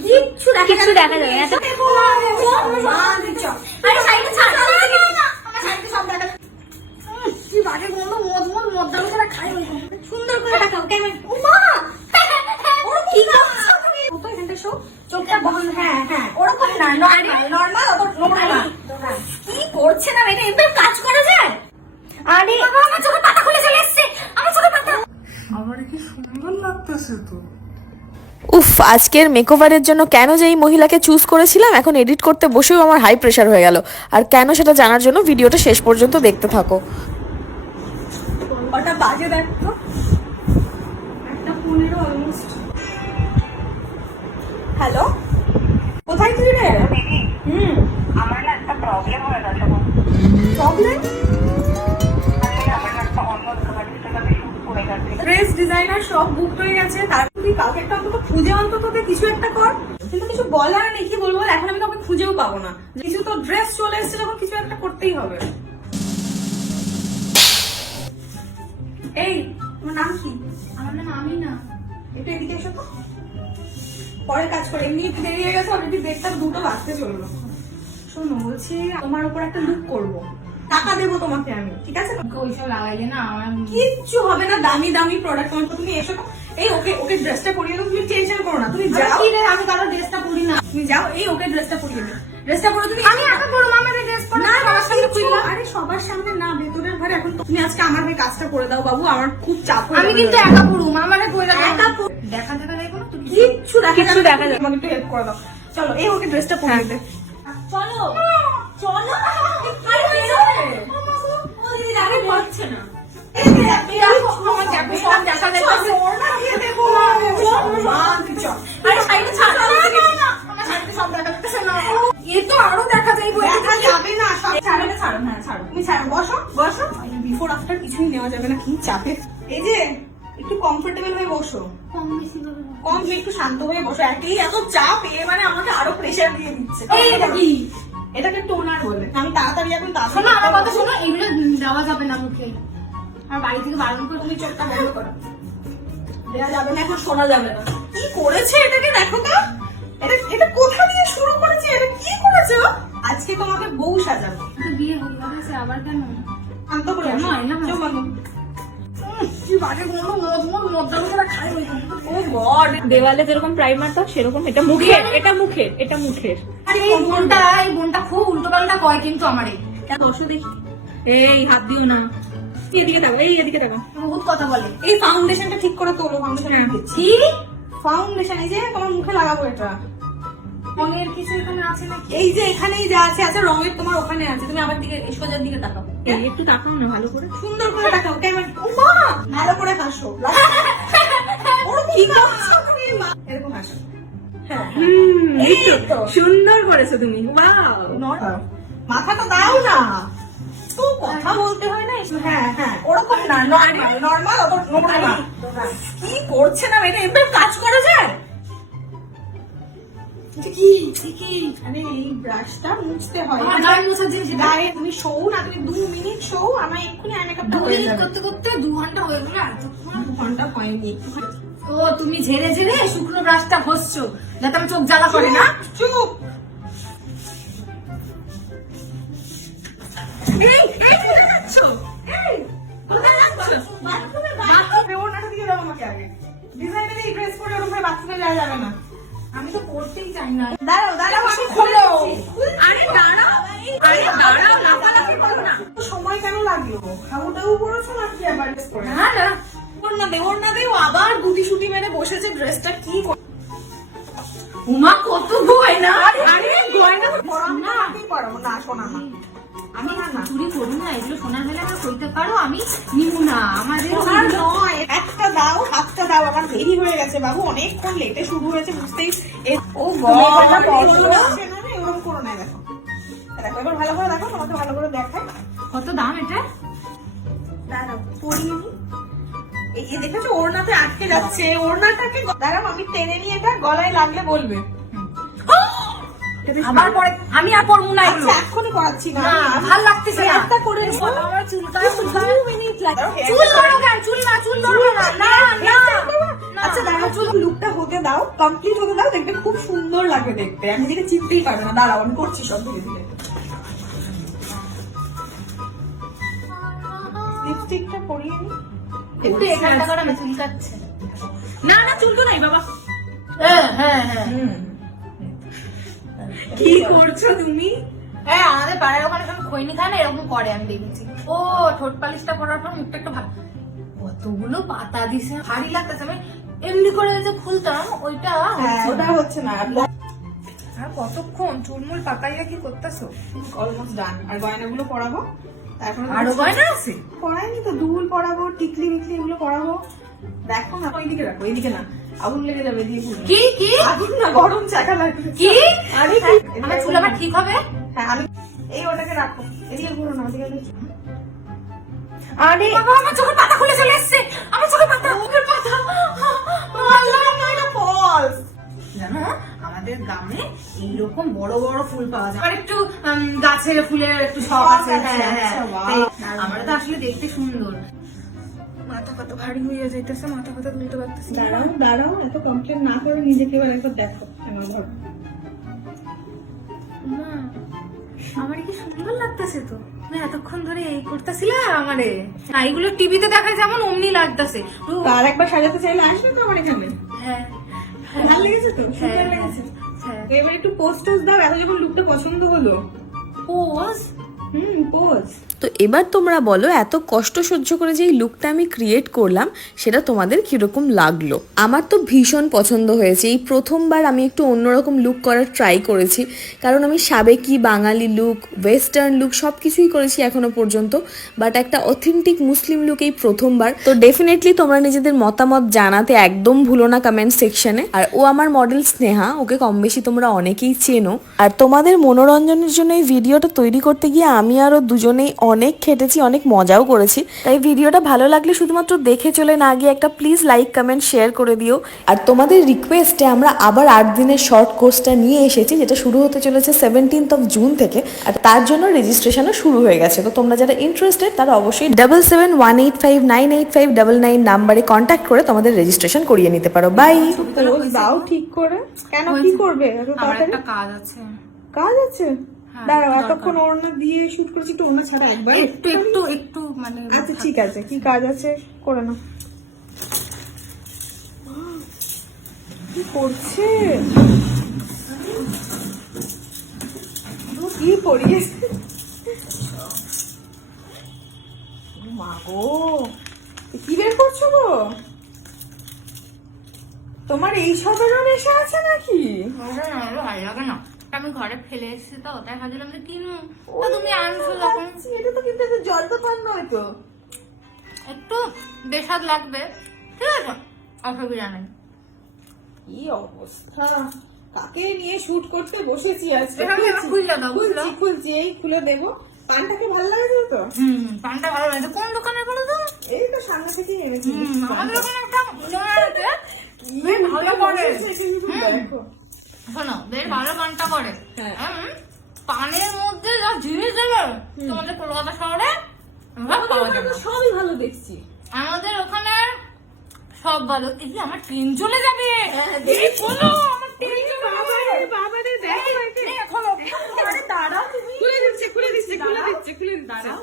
কিচ্ছু দেখা কিচ্ছু দেখা যাবে না। আরে সাইডে ছাড়। না, সাইডে সব দেখা। কি বাজে গন্ধ, মদ মদ মদ ডাল করে খাই ওই সুন্দর করে দেখাও। কেমন? ও মা! ওর কি করছ তুমি? ও এখানটা শো, চোখটা বন্ধ। হ্যাঁ হ্যাঁ। ওরকম না নর্মাল নর্মাল অত নোংরা না। কি করছে না এটা এবার কাজ করা যায়? আরে বাবা আমার চোখে পাতা খুলে চলে এসেছে। আমার চোখে পাতা। আমার কি সুন্দর লাগতেছে তো। উফ আজকের মেকওভারের জন্য কেন যে এই মহিলাকে চুজ করেছিলাম? এখন এডিট করতে বসেও আমার হাই প্রেশার হয়ে গেল। আর কেন সেটা জানার জন্য ভিডিওটা শেষ পর্যন্ত দেখতে থাকো। কটা বাজে দেখ? একটা পনেরো অলমোস্ট হ্যালো কোথায় তুই রে? হুম। আমার না একটা প্রবলেম হয়ে গেছে প্রবলেম আমি আমার না একটা অন্য কাজ থেকে আমি শুট করে গেছি ড্রেস ডিজাইনার সব বুক হয়ে গেছে তার তুই কাউকে একটা অন্তত খুঁজে অন্তত কিছু একটা কর। কিন্তু কিছু বলার নেই কি বলব? এখন আমি কাউকে খুঁজেও পাবো না। কিছু তো ড্রেস চলে এসেছে যখন কিছু একটা করতেই হবে। এই তোমার নাম কি? আমার নাম আমি না একটু এদিকে এসো তো। পরে কাজ করে। এমনি একটু দেরি হয়ে গেছে অলরেডি দেড়টা দুটো বাজতে চলল। শোনো বলছি তোমার উপর একটা লুক করব। টাকা দেবো তোমাকে আমি ঠিক আছে? ওইসব লাগাইলে না আমার কিচ্ছু হবে না দামি দামি প্রোডাক্ট তোমার তুমি এসো। এই ওকে ওকে ড্রেসটা পরিয়ে দাও তুমি টেনশন করো না তুমি যাও। আমি কারও ড্রেসটা পরি না। তুমি যাও এই ওকে ড্রেসটা পরিয়ে দাও ড্রেসটা পরে তুমি আমি একা পরবো আমাদের ড্রেস পরে না সবার সামনে খুললাম। আরে সবার সামনে না ভেতরের ঘরে এখন তুমি আজকে আমার হয়ে কাজটা করে দাও বাবু আমার খুব চাপ হয়ে আমি কিন্তু একা পড়ুম আমারে কইরা একা পড়- দেখা দেখা দেখো না তুমি কিচ্ছু দেখা যাবে দেখা যাবে আমাকে একটু হেল্প করে দাও। চলো এই ওকে ড্রেসটা পরিয়ে দে। চলো। চলো। না। আরে দেখা দেখা যাবে না ছাড়বে ছাড়ো হ্যাঁ ছাড়ো। তুমি ছাড়ো বসো বসো। বিফোর আফটার কিছুই নেওয়া যাবে না কি চাপে। এই যে একটু কমফোর্টেবল হয়ে বসো। কম বেশি কম একটু শান্ত হয়ে বসো। একেই এত চাপ এ মানে আমাকে আরও প্রেশার দিয়ে দিচ্ছে। এটা কি? এটাকে টোনার বলে। আমি তাড়াতাড়ি এখন শোনো আমার কথা শোনো এগুলো দেওয়া যাবে না মুখে। আর বাড়ি থেকে বারণ করে তুমি চোখটা বন্ধ করো। দেওয়া যাবে না এখন শোনা যাবে না। কি করেছে এটাকে দেখো তো? এটা এটা কোথা দিয়ে শুরু করেছে? এটা কি করেছে আজকে তোমাকে বউ সাজাবো। তো বিয়ে হয়ে আবার কেন? গন্ধ। Oh God! দেওয়ালে যেরকম প্রাইমার দাও সেরকম এটা মুখের এটা মুখের এটা মুখের। আরে এই বোনটা এই বোনটা খুব উল্টো পাল্টা কয় কিন্তু আমারে। বসো দেখি। এই হাত দিও না। এদিকে তাকাও এই এদিকে তাকাও। বহুত কথা বলে। এই ফাউন্ডেশনটা ঠিক করে তোলো ফাউন্ডেশন কি ফাউন্ডেশন এই যে তোমার মুখে লাগাবো এটা। রঙের কিছু এখানে আছে নাকি? এই যে এখানেই যা আছে আছে রঙের তোমার ওখানে আছে তুমি আমার দিকে সোজার দিকে তাকাও। একটু তাকাও না ভালো করে। সুন্দর করে তাকাও কেমন ভালো করে হাসো। ওর কি করছ এরকম হাসো। হ্যাঁ সুন্দর করেছ তুমি ওয়াও নড়- মাথাটা দাও না। কথা বলতে হয় না হ্যাঁ হ্যাঁ ওরকম না নর্মাল নর্মাল অত নোংরা না। কি করছে না এটা এবার কাজ করা যায়? কি? কি? আরে এই ব্রাশটা মুছতে হয়। গায়ে মোছার জিনিস গায়ে তুমি শো না তুমি দু মিনিট শো আমার এক্ষুনি আই মেকআপটা হয়ে যাবে করতে করতে দু ঘণ্টা হয়ে গেল আর দু ঘণ্টা হয়নি। ও তুমি ঝেড়ে ঝেড়ে শুকনো ব্রাশটা ঘষছো যাতে আমার চোখ জ্বালা করে না? চুপ এই এই কোথায় যাচ্ছ? এই কোথায় যাচ্ছ? বাথরুমে বাথরুমে ওনাটা দিয়ে দাও আমাকে আগে। ডিজাইনার এই ড্রেস পরে ওরকম বাথরুমে যাওয়া যাবে না। আমি তো পড়তেই চাই না। দাঁড়াও দাঁড়াও আমি খুলো আরে দাঁড়াও আরে দাঁড়াও লাফালাফি করো না। সময় কেন লাগল? খাবুটাও পড়েছো নাকি আবার ড্রেস পরে? না না ওর না দে ওর না দে ও আবার গুটি সুটি মেরে বসেছে ড্রেসটা কি উমা কত গয়না। আরে গয়না তো না। না শোনা না আমি চুরি করি না এগুলো সোনার বেলা না করতে পারো আমি নিবো না। আমাদের নয় একটা দাও হাতটা দাও আমার দেরি হয়ে গেছে বাবু অনেকক্ষণ লেটে শুরু হয়েছে বুঝতেই ও এরকম করো না দেখো। দেখো এবার ভালো করে দেখো তোমাকে ভালো করে দেখায় কত দাম এটা? দাঁড়াও পরিয়ে দেখেছ ওড়নাতে আটকে যাচ্ছে। ওড়নাটাকে দাঁড়াও আমি টেনে নিয়ে এটা গলায় লাগলে বলবে। আবার পরে আমি আর না আচ্ছা করাচ্ছি না। ভালো লাগতেছে না। একটা করে নিও। আমার লাগে। চুল ধরো কেন? চুল না চুল ধরবো না। না না। আচ্ছা দাঁড়াও চলো লুকটা হতে দাও। কমপ্লিট হতে দাও দেখবে খুব সুন্দর লাগবে দেখতে। আমি যেটা চিনতেই পারবে না। দাঁড়াও আমি করছি সব ধীরে ধীরে। লিপস্টিকটা পরিয়ে নি। একটু এখানটা করে আমি চুলকাচ্ছে। না না চুলতো নাই বাবা। হ্যাঁ হ্যাঁ হ্যাঁ। কি করছ তুমি? হ্যাঁ আমাদের পাড়ার ওখানে সব খৈনি খায় না এরকম করে আমি দেখেছি। ও ঠোঁট পালিশটা করার পর মুখটা একটু ভালো। কতগুলো পাতা দিছে ভারী লাগতেছে। আমি এমনি করে যে খুলতাম ওইটা হ্যাঁ ওটা হচ্ছে না। আর কতক্ষণ চুলমুল পাকাইয়া কি করতেছো? অলমোস্ট ডান আর গয়নাগুলো পরাবো? তারপরে আরও গয়না আছে? পরাইনি তো দুল পরাবো টিকলি মিকলি এগুলো পরাবো দেখো না। ওইদিকে রাখো এইদিকে না। আগুন লেগে যাবে দিয়ে কি কি? আগুন না গরম চাকা লাগবে। কি? আরে আমার চুল আবার ঠিক হবে? হ্যাঁ আমি এই ওটাকে রাখো। এদিকে ঘুরো না ওদিকে আরে বাবা আমার চোখের পাতা খুলে চলে এসেছে। আমার চোখের পাতা চোখের পাতা। আল্লাহ এটা ফলস জানো? আমাদের গ্রামে এইরকম বড় বড় ফুল পাওয়া যায়। আর একটু গাছের ফুলের একটু শখ আছে হ্যাঁ হ্যাঁ আচ্ছা। তাই আমরা তো আসলে দেখতে সুন্দর। মাথা কত ভারী হয়ে যাইতেছে মাথা কথা তুলতে পারতেছি। দাঁড়াও দাঁড়াও এত কমপ্লেন না করে নিজেকে এবার একবার দেখো আমার ঘর আমার কি সুন্দর লাগতেছে তো? এতক্ষণ ধরে এই করতেছিলাম আমারে। না এগুলো টিভিতে দেখায় যেমন অমনি লাগতেছে। আর একবার সাজাতে চাইলে আসবে তো আমার এখানে? হ্যাঁ। ভালো লেগেছে তো? সুন্দর হ্যাঁ, লেগেছে হ্যাঁ। এবার একটু পোস্ট টোস্ট দাও এত যখন লুকটা পছন্দ হলো। পোজ হুম পোজ তো এবার তোমরা বলো, এত কষ্ট সহ্য করে যে এই লুকটা আমি ক্রিয়েট করলাম, সেটা তোমাদের কীরকম লাগল? আমার তো ভীষণ পছন্দ হয়েছে। এই প্রথমবার আমি একটু অন্যরকম লুক করার ট্রাই করেছি। কারণ আমি সাবেকি, বাঙালি লুক ওয়েস্টার্ন লুক সব কিছুই করেছি এখনও পর্যন্ত। বাট একটা অথেন্টিক মুসলিম লুক এই প্রথমবার। তো ডেফিনেটলি তোমরা নিজেদের মতামত জানাতে একদম ভুলো না কমেন্ট সেকশনে আর ও আমার মডেল স্নেহা, ওকে কম বেশি তোমরা অনেকেই চেনো। আর তোমাদের মনোরঞ্জনের জন্য এই ভিডিওটা তৈরি করতে গিয়ে আমি আরও দুজনেই অনেক খেটেছি অনেক মজাও করেছি। তাই ভিডিওটা ভালো লাগলে শুধুমাত্র দেখে চলে না গিয়ে একটা প্লিজ লাইক কমেন্ট শেয়ার করে দিও। আর তোমাদের রিকোয়েস্টে আমরা আবার আট দিনের শর্ট কোর্সটা নিয়ে এসেছি যেটা শুরু হতে চলেছে সেভেন্টিন্থ অফ জুন থেকে। আর তার জন্য রেজিস্ট্রেশনও শুরু হয়ে গেছে। তো তোমরা যারা ইন্টারেস্টেড তারা অবশ্যই double seven one eight five nine eight five double nine নাম্বারে কন্ট্যাক্ট করে তোমাদের রেজিস্ট্রেশন করিয়ে নিতে পারো। বাই দাও ঠিক করে। কেন কি করবে? এত আমার একটা কাজ আছে। কাজ আছে? দাঁড়াও এতক্ষণ ওড়না দিয়ে শুট করেছি একটু ওড়না ছাড়া একবার। একটু একটু একটু মানে আচ্ছা ঠিক আছে কি কাজ আছে? করে নাও। কি করছে? কি পড়িয়েছে মা গো কি বের করছ গো? তোমার এই সবেরও নেশা আছে নাকি? লাগে না। আমি ঘরে ফেলে এসেছি তো তাই ভাবছিলাম যে কিনু। তুমি আনছো যখন। এটা তো কিন্তু একটা জল তো পান নয় তো। একটু বেসাদ লাগবে ঠিক আছে? অসুবিধা নেই। কি অবস্থা? কাকে নিয়ে শুট করতে বসেছি আজকে? খুলছি খুলো। খুলছি এই খুলে দেবো। পানটাকে ভালো লাগছে তো? হুম পানটা ভালো লাগে। কোন দোকানে বলো তো? এই তো সামনে থেকে এনেছি। আমাদের ওখানে একটা বেশ ভালো করে। দেখো। শোনো বেশ ভালো পানটা করে। হ্যাঁ। পানের মধ্যে যা জিনিস দেবে তোমাদের কলকাতা শহরে সবই ভালো দেখছি। আমাদের ওখানে সব ভালো। এই আমার ট্রেন চলে যাবে। হ্যাঁ, খোলো, আমার ট্রেন বাবারে দেখো দাঁড়াও খুলে দিচ্ছে খুলে দিচ্ছে খুলে দিচ্ছে খুলে দাঁড়াও।